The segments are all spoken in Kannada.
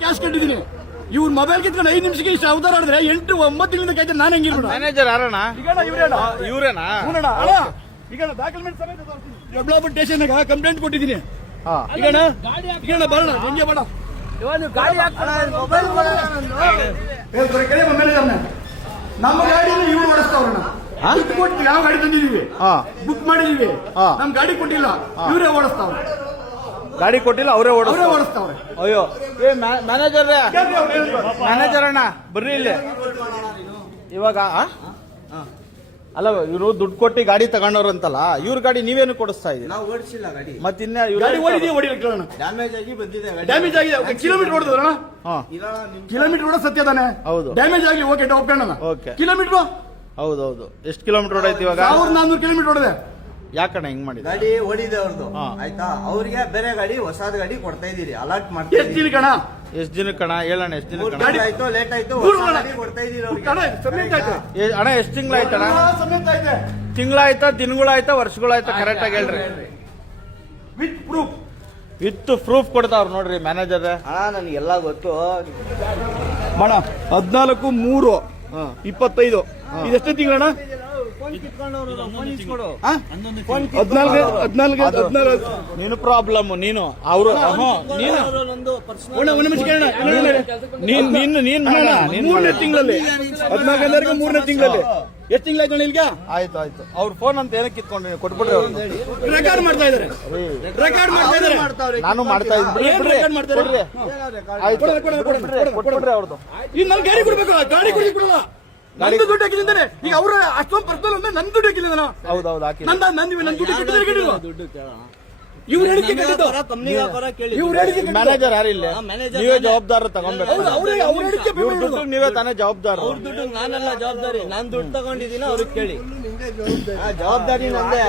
ಕ್ಯಾಶ್ ಕಟ್ಟಿದ್ದೀನಿ. ಇವ್ರ ಮೊಬೈಲ್ ಕಿತ್ಕೊಂಡು 5 ನಿಮಿಷಕ್ಕೆ ಇಷ್ಟು ಅವತಾರ ಆಡಿದ್ರೆ 8-9 ತಿಂಗಳಿಂದ ಕಾಯ್ತಾರೆ. ನಾನು ಹೆಂಗಿರ್ ಮ್ಯಾನೇಜರ್ ಯಾರಣ್ಣ? ಇವ್ರೇನಾ? ಈಗ ಡಾಕ್ಯುಮೆಂಟ್ ಸಮೇತ ಯಬ್ಲಾಪುರ ಸ್ಟೇಷನ್ಗೆ ಕಂಪ್ಲೇಂಟ್ ಕೊಟ್ಟಿದ್ದೀನಿ. ಈಗ ಬರೋಣ ಹೆಂಗೆ ಬೇಡ ನಮ್ಮ ಗಾಡಿಯನ್ನು ಇವ್ರು ಓಡಿಸ್ತಾವ್ರಣ್ಣ. ಯಾವ ಗಾಡಿ ತಂದಿದೀವಿ, ಬುಕ್ ಮಾಡಿದೀವಿ, ನಮ್ ಗಾಡಿ ಕೊಟ್ಟಿಲ್ಲ, ಇವರೇ ಓಡಿಸ್ತಾವ್ರೆ. ಗಾಡಿ ಕೊಟ್ಟಿಲ್ಲ, ಅವರೇ ಓಡಿಸ್ತಾವ್ರೆ. ಅಯ್ಯೋ ಮ್ಯಾನೇಜರ್ ಅಣ್ಣ ಬರ್ರಿ ಇಲ್ಲಿ. ಇವಾಗ ಅಲ್ಲ, ಇವರು ದುಡ್ಡು ಕೊಟ್ಟು ಗಾಡಿ ತಗೊಂಡವ್ರಂತಲ್ಲ, ಇವ್ರ ಗಾಡಿ ನೀವೇನು ಕೊಡಿಸ್ತಾ ಇದೀವಿ? ನಾವು ಓಡಿಸಿಲ್ಲ ಗಾಡಿ. ಮತ್ತಿನ್ನ ಡ್ಯಾಮೇಜ್ ಆಗಿ ಬಂದಿದೆ. ಡ್ಯಾಮೇಜ್ ಆಗಿದೆ. ಕಿಲೋಮೀಟರ್ ಓಡಿದ್ರಣ, ಕಿಲೋಮೀಟರ್ ಓಡ ಸತ್ಯ ತಾನೆ. ಹೌದು, ಡ್ಯಾಮೇಜ್ ಆಗಿ ಓಕೆ ಒಪ್ಕೊಳ್ಳೋಣ. ಕಿಲೋಮೀಟರ್ ಹೌದೌದು. ಎಷ್ಟು ಕಿಲೋಮೀಟರ್ ಓಡೈತಿ ಇವಾಗ? 1400 ಕಿಲೋಮೀಟರ್ ಓಡಿದೆ. ಯಾಕಣ್ಣ ಹಿಂಗ್ ಮಾಡಿ? ಗಾಡಿ ಓಡಿದೆ ಅವ್ರದ್ದು, ಆಯ್ತಾ? ಅವ್ರಿಗೆ ಬೇರೆ ಗಾಡಿ, ಹೊಸದ್ ಗಾಡಿ ಕೊಡ್ತಾ ಇದೀರಿ, ಅಲರ್ಟ್ ಮಾಡ್ತಾ ಎಷ್ಟು ದಿನ ಕಣ? ಎಷ್ಟು ದಿನ ಕಣ ಹೇಳಣ್ಣ? ಎಷ್ಟು ದಿನ ಕಣ ಆಯ್ತು, ಲೇಟ್ ಆಯ್ತು, ಗಾಡಿ ಕೊಡ್ತಾ ಇದೀರಿ ಅವ್ರಿಗೆ. ಅಣ್ಣ ಎಷ್ಟು ತಿಂಗಳಾಯ್ತಣ್ಣ? ತಿಂಗಳಾಯ್ತಾ, ದಿನಗಳಾಯ್ತಾ, ವರ್ಷಗಳಾಯ್ತಾ? ಕರೆಕ್ಟ್ ಆಗಿ ಹೇಳ್ರಿ. ವಿತ್ ಪ್ರೂಫ್, ವಿತ್ ಪ್ರೂಫ್ ಕೊಡ್ತಾವ್ರ ನೋಡ್ರಿ ಮ್ಯಾನೇಜರ್. ನನಗೆಲ್ಲ ಗೊತ್ತು. ಮಣ 14/3/25 ಇದೆಷ್ಟೇ ತಿಂಗಳಣ್ಣ? 14 ನೀನು ಪ್ರಾಬ್ಲಮ್. ನೀನು ಅವರು ಮೂರನೇ ತಿಂಗಳಲ್ಲಿ 14 ಮೂರನೇ ತಿಂಗಳಲ್ಲಿ ಎಷ್ಟು ತಿಂಗಳಾಯ್ತು ಇಲ್ಲಿಗೆ? ಆಯ್ತು ಆಯ್ತು. ಅವ್ರ ಫೋನ್ ಅಂತ ಏನಕ್ಕೆ ಕಿತ್ಕೊಂಡ್ರಿ? ಕೊಟ್ಬಿಡ್ರಿ. ರೆಕಾರ್ಡ್ ಮಾಡ್ತಾ ಇದಾರೆ, ರೆಕಾರ್ಡ್ ಮಾಡ್ತಾ ಇದಾರೆ. ನಾನು ಮಾಡ್ತಾ ಇದ್ದೀನಿ. ಕೊಟ್ಬಿಡ್ರಿ ಅವ್ರದ್ದು. ಈಗ ನನ್ ಗಾಡಿ ಕೊಡ್ಬೇಕು, ಗಾಡಿ ಕೊಡಲ್ಲ. ನಂದು ದುಡ್ಡು ಹಾಕಿದ್ರೆ ಈಗ ಅವ್ರ ಅಷ್ಟೊಂದು ಪರ್ಸನಲ್ ಅಂದ್ರೆ ನನ್ ದುಡ್ಡು ಹಾಕಿಲ್ಲ. ಹೌದೌದು, ಹಾಕಿ. ನನ್ ದುಡ್ಡು ಕಟ್ಟಿದ್ರೆ ಇವ್ರು ಹೇಳಿಕೆ ಮ್ಯಾನೇಜರ್ ಯಾರಿಲ್ಲ, ನೀವೇ ಜವಾಬ್ದಾರ ತಗೊಂಡ್ಬೇಕು. ದುಡ್ಡು ನೀವೇ ತಾನೇ ಜವಾಬ್ದಾರ. ಅವ್ರ ದುಡ್ಡು ನಾನೆಲ್ಲ ಜವಾಬ್ದಾರಿ. ನಾನ್ ದುಡ್ಡು ತಗೊಂಡಿದ್ದೀನಿ, ಅವ್ರಿಗೆ ಕೇಳಿ. ಜವಾಬ್ದಾರಿ ನಂದೆ.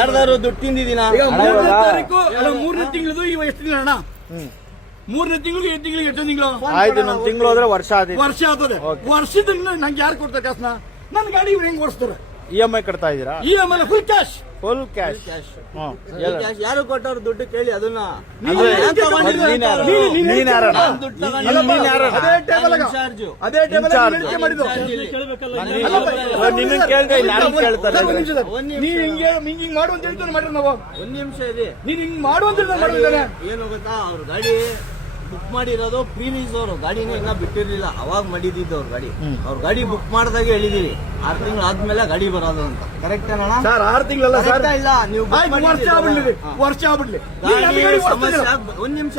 ಯಾರ್ದಾರು ದುಡ್ಡು ತಿಂದಿದ್ದೀನ? 3ನೇ ತಿಂಗಳದು ಇವ ಎಷ್ಟು ತಿಂಗಳ ಅಣ್ಣ? 3ನೇ ತಿಂಗಳು 8 ತಿಂಗಳಿಗೆ 8 ತಿಂಗಳು ಆಯ್ತು. ಇನ್ನೊಂದು ತಿಂಗಳು ಹೋದ್ರೆ ವರ್ಷ ಆಗ್ತದೆ. ವರ್ಷದಿಂದ ನಂಗೆ ಯಾರು ಕೊಡ್ತಾರೆ ಕಾಸನ? ನನ್ನ ಗಾಡಿ ಇವ್ರು ಹೆಂಗ್ ಓಡಿಸ್ತಾರೆ? EMI ಕಟ್ತಾ ಇದೀರಾ? EMI full cash. Full cash. ಯಾರು ಕೊಟ್ಟವ್ರು ದುಡ್ಡು ಕೇಳಿ. ಅದನ್ನ ಅದೇ ಟೇಬಲ್ ಮಾಡಿದ್ದು ನಿನ್ನ ಕೇಳ್ದೆ ಯಾರು ಕೇಳ್ತಾರೆ? ನೀನ್ ಹಿಂಗ್ ಮಾಡು ಅಂತ ಹೇಳ್ತಾನೆ ಮಾಡ್ರಿ. ನಾವು 1 ನಿಮಿಷ ಇದೆ. ನೀನ್ ಹಿಂಗ್ ಮಾಡು ಅಂತ ಮಾಡಿದ್ದಾನೆ. ಏನು ಗೊತ್ತಾ, ಅವ್ರ ಗಾಡಿ ಬುಕ್ ಮಾಡಿರೋದು ಪ್ರೀವಿಯಸ್ ಅವರು ಗಾಡಿನ ಇನ್ನ ಬಿಟ್ಟಿರ್ಲಿಲ್ಲ, ಅವಾಗ ಮಾಡಿದ್ದು ಅವ್ರ ಗಾಡಿ. ಅವ್ರ ಗಾಡಿ ಬುಕ್ ಮಾಡಿದಾಗ ಹೇಳಿದೀವಿ 6 ತಿಂಗಳು ಆದ್ಮೇಲೆ ಗಾಡಿ ಬರೋದು ಅಂತ. ಕರೆಕ್ಟ್ ಅಣ್ಣ? ಸರ್ 6 ತಿಂಗಳಲ್ಲ ಸರ್, ಇಲ್ಲ. ನೀವು ವರ್ಷ ಆಗ್ಬಿಡ್ಲಿ. ಸಮಸ್ಯೆ. 1 ನಿಮಿಷ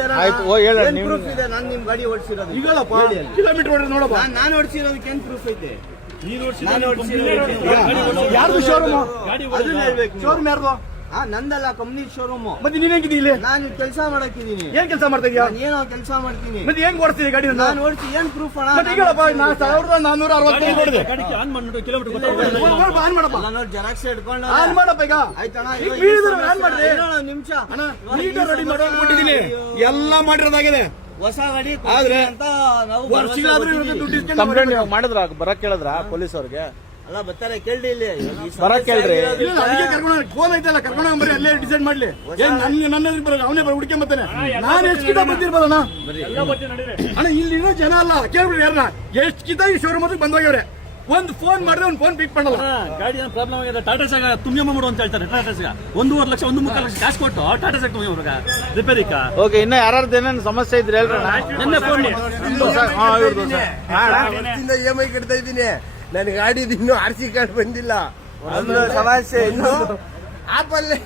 ಪ್ರೂಫ್ ಇದೆ. ನಾನು ನಿಮ್ ಗಾಡಿ ಓಡಿಸಿರೋದು ಈಗಲ್ಲಪ್ಪ, ಕಿಲೋಮೀಟರ್ ಓಡಿದ್ರೆ ನೋಡಪ್ಪ. ನಾನು ಓಡಿಸಿರೋದಕ್ಕೆ ಏನ್ ಪ್ರೂಫ್ ಐತೆ? ಯಾರ್ದು ಶೋರೂಮ್? ಅದನ್ನ ಹೇಳ್ಬೇಕು. ಶೋರೂಮ್ ಯಾರ್ದು? ನಂದಲ್ಲ, ಕಂಪ್ನಿ ಶೋರೂಮ್. ಮತ್ತೆ ನೀನ್ ಹೆಂಗಿದ್ದೀ ಇಲ್ಲಿ? ನಾನು ಕೆಲಸ ಮಾಡಕ್ಕಿದ್ದೀನಿ. ಏನ್ ಕೆಲಸ ಮಾಡ್ತಾ ಇದೀಯಾ? ಏನೋ ಕೆಲಸ ಮಾಡ್ತೀನಿ. ಮತ್ತೆ ಹೆಂಗ್ ಓಡಿಸ್ತೀನಿ ಗಾಡಿ? ನಾನು ಓಡಿಸಿ ಏನ್ ಪ್ರೂಫ್ ಅಣ್ಣ? ಈಗಲ್ಲಪ್ಪ 1460 ನೋಡಿದೆ. ಆನ್ ಮಾಡಪ್ಪ, ಜೆರಾಕ್ಸ್ ಹಿಡ್ಕೊಂಡು ಆನ್ ಮಾಡಪ್ಪ. ಈಗ ಆಯ್ತಣ್ಣ, ಆನ್ ಮಾಡ್ರಿ. ನಿಮಿಷ ಮೀಟರ್ ರೆಡಿ ಮಾಡ್ಕೊಂಡಿದ್ದೀನಿ, ಎಲ್ಲ ಮಾಡಿರೋದಾಗಿದೆ. ಹೊಸ ಗಾಡಿ ಆದ್ರೆ ಅಂತ ನಾವು ಕಂಪ್ಲೇಂಟ್ ಮಾಡಿದ್ರ? ಬರಕ್ ಕೇಳಿದ್ರ ಪೊಲೀಸ್ ಅವ್ರಿಗೆ? ಅಲ್ಲ, ಬರ್ತಾರೆ, ಕೇಳ್ರಿ. ಇಲ್ಲಿ ಬರಕ್ ಕೇಳ್ರಿ. ಫೋನ್ ಐತಲ್ಲ, ಕರ್ಕೊಂಡು ಬರ್ರಿ, ಅಲ್ಲೇ ಡಿಸೈಡ್ ಮಾಡ್ಲಿ. ನನ್ನ ಅವನೇ ಹುಡುಕೆ ಬರ್ತಾನೆ. ನಾನು ಎಷ್ಟು ಕಿತ ಬಂದಿರ್ಬೋದಣ್ಣ? ಅಣ್ಣ ಇಲ್ಲಿರೋ ಜನ ಅಲ್ಲ, ಕೇಳ್ಬಿಡ್ರಿ ಯಾರನ್ನ ಎಷ್ಟು ಕಿತ ಈ ಶೋರೂಮ್ ಹತ್ರ ಬಂದೋಗ್ಯವ್ರೆ. ಒಂದು ಫೋನ್ ಮಾಡಿದ್ರೆ ಒಂದು ಫೋನ್ ಪಿಕ್ ಮಾಡಲ್ಲ. ಗಾಡಿ ಏನು ಪ್ರಾಬ್ಲಮ್ ಆಗಿದೆ, ಟಾಟಾ ಸಾಗ ತುಂಬಿಯಮ್ಮ ಮಾಡು ಅಂತ ಹೇಳ್ತಾರೆ. ಟಾಟಾ ಸಾಗ 1.5 ಲಕ್ಷ 1.3 ಲಕ್ಷ ಕಾಸು ಕೊಟ್ಟು ಟಾಟಾ ಸಾಗ ತುಂಬಿಯವ್ರಗ ರಿಪೇರಿಕ. ಓಕೆ, ಇನ್ನ ಯಾರ್ದು ಏನೇನು ಸಮಸ್ಯೆ ಇದ್ರೆ ಹೇಳ್ರಿ. ನಿನ್ನೆ ಫೋನ್ EMI ಕಟ್ತಾ ಇದ್ದೀನಿ. ನನ್ನ ಗಾಡಿ ಇನ್ನು RC ಕಾರ್ಡ್ ಬಂದಿಲ್ಲ. ಸಮಸ್ಯೆ ಇನ್ನು ಆಪಲ್ಲೇ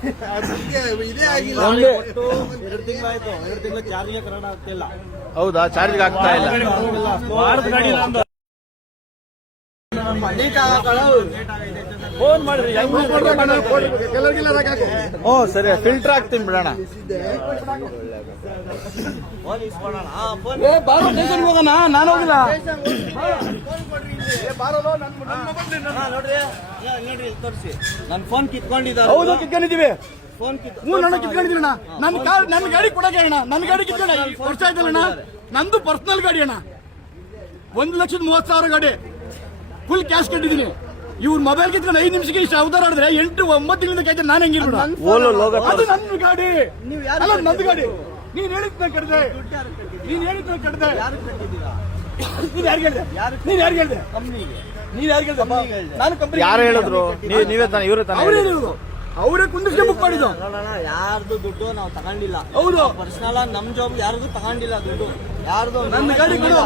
ಇದೇ ಆಗಿಲ್ಲ. 2 ತಿಂಗಳಾಯ್ತು. 2 ತಿಂಗಳ ಚಾರ್ಜಿಗೆ ಕನ್ನಡ ಆಗ್ತಿಲ್ಲ. ಹೌದಾ? ಚಾರ್ಜ್ ಆಗ್ತಾ ಇಲ್ಲ. ಫೋನ್ ಮಾಡ್ರಿ. ಓ ಸರಿ, ಫಿಲ್ಟರ್ ಹಾಕ್ತೀನಿ ಬಿಡೋಣ. ಹೋಗೋಣ, ನಾನು ಹೋಗಿಲ್ಲ. ನೋಡ್ರಿ, ತೋರಿಸಿ. ನನ್ನ ಫೋನ್ ಕಿತ್ಕೊಂಡಿದ್ದಾರೆ. ಹೌದು, ಕಿತ್ಕೊಂಡಿದ್ದೀವಿ. ಫೋನ್ ಕಿತ್ಕೊಂಡಿದ್ದೀವಿ ಅಣ್ಣ. ನನ್ನ ಗಾಡಿ ಕೊಡಕ್ಕೆ ಅಣ್ಣ, ನನ್ನ ಗಾಡಿ ಕಿತ್ಕೊಂಡ ವರ್ಷ ಆಯ್ತಲ್ಲ. ನಂದು ಪರ್ಸನಲ್ ಗಾಡಿ ಅಣ್ಣ, 1,30,30,000 ಗಾಡಿ. ಫುಲ್ ಕ್ಯಾಶ್ ಕಟ್ಟಿದ್ದೀನಿ. ಇವ್ರ ಮೊಬೈಲ್ ಕಿತ್ಕೊಂಡು 5 ನಿಮಿಷಕ್ಕೆ ಇಷ್ಟು ಅವತಾರ ಆಡಿದ್ರೆ 8-9 ತಿಂಗಳಿಂದ ಕಾಯ್ತಾರೆ. ನಾನು ಹೆಂಗಿರ್ಬಿಡ ಓಲೋ ಲೋಗೋ ಅದು ನನ್ನ ಗಾಡಿ, ನೀವು ಯಾರು ಅಲ್ಲ ನಂದು ಗಾಡಿ. ನೀನ್ ಹೇಳಿದ್ನ ಕಡ್ದೆ, ನೀನ್ ಹೇಳಿದ್ನ ಕಡ್ದೆ. ಯಾರು ಕಟ್ಟಿದ್ದೀರಾ? ನೀನ್ ಯಾರು ಹೇಳಿದೆ? ನೀನ್ ಯಾರು ಹೇಳಿದೆ? ಕಂಪ್ನಿಗೆ ನೀನ್ ಯಾರು ಹೇಳಿದೆ? ನಾನು ಕಂಪನಿ ಯಾರು ಹೇಳಿದ್ರು? ನೀವೇ ತಾನೆ, ಇವರೇ ತಾನೆ ಅವರೇ ಹೇಳಿದ್ರು? ಹೇಳಿದ್ರು. ಅವರೇ ಕುಂದಿಸ್ಕೆ ಬುಕ್ ಮಾಡಿದ್ದು. ನೋಡೋಣ, ಯಾರ್ದು ದುಡ್ಡು ನಾವು ತಗೊಂಡಿಲ್ಲ. ಹೌದು. ಪರ್ಸನಲ್ ಆಗಿ ನಮ್ ಜಾಬ್ ಯಾರ್ದು ತಗೊಂಡಿಲ್ಲ ದುಡ್ಡು. ಯಾರ್ದು ನನ್ನ ಗಾಡಿ ಕೊಡು.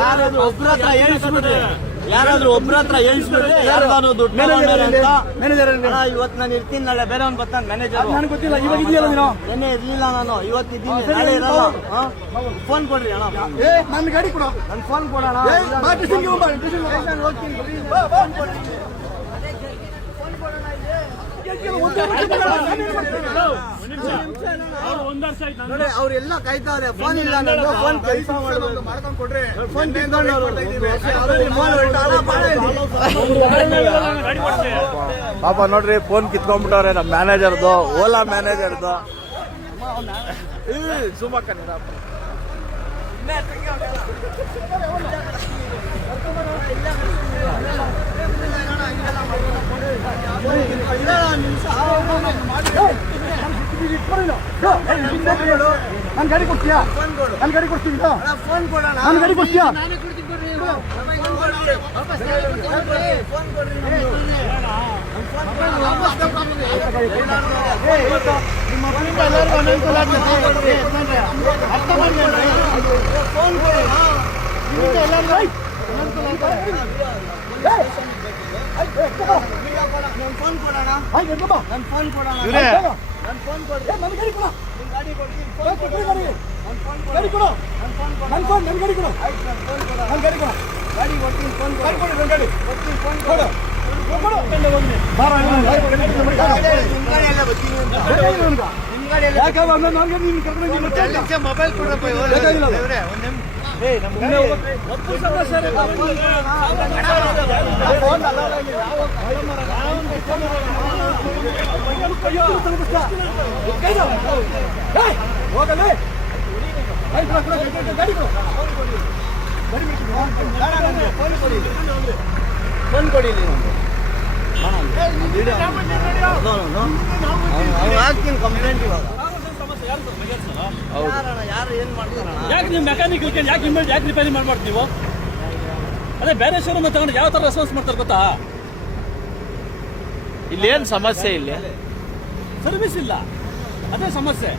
ಯಾರಾದ್ರೂ ಒಬ್ರ ಹತ್ರ ಹೇಳ್ಸ್ಬಿಟ್ರೆ, ಯಾರಾದ್ರೂ ಒಬ್ರ ಹತ್ರ ಹೇಳ್ಸ್ಬಿಟ್ರೆ ಯಾರ್ದಾದ್ರು ದುಡ್ಡು ತಗೊಂಡಾರೆ ಅಂತ. ಮ್ಯಾನೇಜರ್ ಅಣ್ಣ, ಇವತ್ತು ನಾನು ಇರ್ತೀನಿ, ನಾಳೆ ಬೇರೆಯವ್ನು ಬರ್ತಾನೆ ಮ್ಯಾನೇಜರ್. ನನಗೆ ಗೊತ್ತಿಲ್ಲ. ಇವಾಗ ಇದೆಯಲ್ಲ ನೀನು. ನೆನ್ನೆ ಇರ್ಲಿಲ್ಲ ನಾನು, ಇವತ್ತಿದ್ದೀನಿ, ನಾಳೆ ಇರಲ್ಲ. ಫೋನ್ ಕೊಡ್ರಿ ಅಣ್ಣ, ಏ ನನ್ನ ಗಾಡಿ ಕೊಡು. ನನ್ ಫೋನ್ ಕೊಡೋಣ. ಏ ಬಾ ಸ್ಟೇಷನ್ಗೆ ಹೋಗ್ಬಾ, ಸ್ಟೇಷನ್ಗೆ ಹೋಗ್ಬಾ. ಬಾ, ಬಾ. ನೋಡಿ, ಅವ್ರೆಲ್ಲ ಕಾಯ್ತಾವ್ರೆ. ಫೋನ್ ಇಲ್ಲ, ನಂದು ಫೋನ್ ಕೆಲಸ ಮಾಡೋದು. ಮಾಡ್ಕೊಂಡು ಕೊಡ್ರಿ. ಫೋನ್ ಕಿತ್ಕೊಂಡವ್ರು. ಪಾಪ ನೋಡ್ರಿ, ಫೋನ್ ಕಿತ್ಕೊಂಡ್ಬಿಟ್ಟವ್ರೆ ನಮ್ಮ ಮ್ಯಾನೇಜರ್ದು, ಓಲಾ ಮ್ಯಾನೇಜರ್ದು. ಸುಮಕ್ಕ ನನ್ ಗಾಡಿ ಕೊಡ್ತೀಯಾ? ನನ್ ಗಾಡಿ ಕೊಡ್ತೀವಿ. ಫೋನ್ ಕೊಡೋಣ. ನನ್ ಗಾಡಿ ಕೊಡ್ತೀಯಾ? ಫೋನ್ ಕೊಡೋಣ. ನನ್ ಫೋನ್ ಕೊಡೋಣ. ಇವ್ರೇ ನನ್ ಫೋನ್ ಕೊಡ್ರಿ. ನನ್ ಗಾಡಿ ಕೊಡು. ನಿಮ್ ಗಾಡಿ ಕೊಡ್ತೀನಿ. ಗಾಡಿ ಕೊಡು. ನನ್ ಫೋನ್ ಗಾಡಿ ಕೊಡು. ನನ್ ಫೋನ್ ನನ್ ಗಾಡಿ ಕೊಡು. ಆಯ್ತು, ನನ್ ಫೋನ್ ಕೊಡ. ನನ್ ಗಾಡಿ ಕೊಡು. ಗಾಡಿ ಕೊಡ್ತೀನಿ, ಫೋನ್ ಗಾಡಿ ಕೊಡು. ಕೊಡು. ನನ್ ಗಾಡಿ ಕೊಡ್ತೀನಿ, ಫೋನ್ ಕೊಡು. ಕೊಡು. ಬಾರ, ನಿಮ್ ಗಾಡಿ ಕೊಡು. ನಿಮ್ ಗಾಡಿಯಲ್ಲೇ ಬರ್ತೀನಿ ಅಂತ. ಬೇಕಾಗಿಲ್ಲ ನನ್ಗೆ. ನಿಮ್ ಗಾಡಿಯಲ್ಲೇ ಯಾಕೆ ನನ್ ಗಾಡಿ ನೀನ್ ಕರ್ಕೊಂಡು ನೀನ್ ಮತ್ತೆ ಮೊಬೈಲ್ ಕೊಡಪ್ಪ. ಬೇಕಾಗಿಲ್ಲ ಅದು. ಹೋಗಲೇ ಗಾಡಿ ಕೊಡು. ಫೋನ್ ಕೊಡಿ ನೀವು. ಹಾಕ್ತೀನಿ ಕಂಪ್ಲೇಂಟ್ ಇವಾಗ. ಯಾರಣ್ಣ, ಯಾರು ಏನ್ ಮಾಡ್ತಾರಣ್ಣ? ಯಾಕೆ ನೀವು ಮೆಕ್ಯಾನಿಕ್ ಯಾಕೆ ಇನ್ಮೇಲೆ ಯಾಕೆ ರಿಪೇರಿ ಮಾಡ್ಬಾರ್ದು ನೀವು? ಅದೇ ಬೇರೆ ಶೋರೂಮ್ ತಗೊಂಡು ಯಾವ ತರ ರೆಸ್ಪಾನ್ಸ್ ಮಾಡ್ತಾರೆ ಗೊತ್ತಾ? ಇಲ್ಲೇನ್ ಸಮಸ್ಯೆ? ಇಲ್ಲಿ ಸರ್ವಿಸ್ ಇಲ್ಲ, ಅದೇ ಸಮಸ್ಯೆ.